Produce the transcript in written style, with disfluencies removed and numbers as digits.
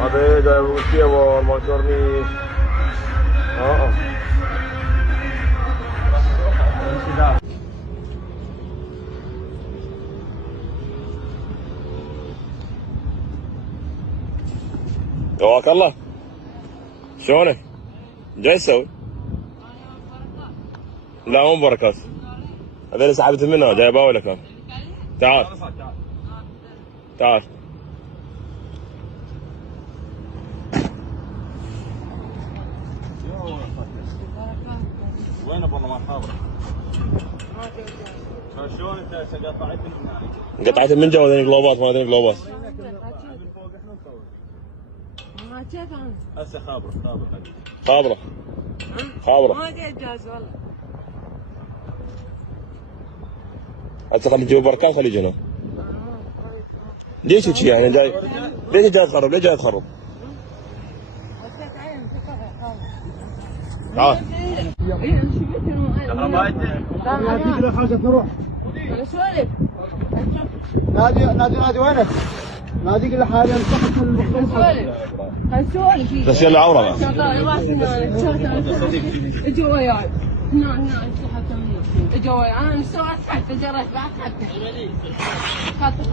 هذا جاي بالسيارة ما شرني. قواك الله، شلونك؟ جاي تسوي؟ لا مو بركات، هذا اللي سحبت منها جاي باولك انا. تعال تعال. وين برلمان حاضر؟ شلون انت قطعت من هناك؟ قطعت من جوا ذي جلوبات ما ذي جلوبات. ما كيف انا؟ هسه خابره خابره. ما ادري اجاز والله. هسه خلي تجيب بركات خلي يجي هنا. ليش هيك يعني جاي؟ ليش جاي تخرب؟ ليش جاي تخرب؟ تعال. ناديك له حاجه نروح. انا سولف. نادي وينك؟ ناديك له حاجه نسولف. نسولف. بس يلا عوره. اجوا وياي. هنا اجوا وياي. انا سويت حتى جريت بعد حتى. خاطر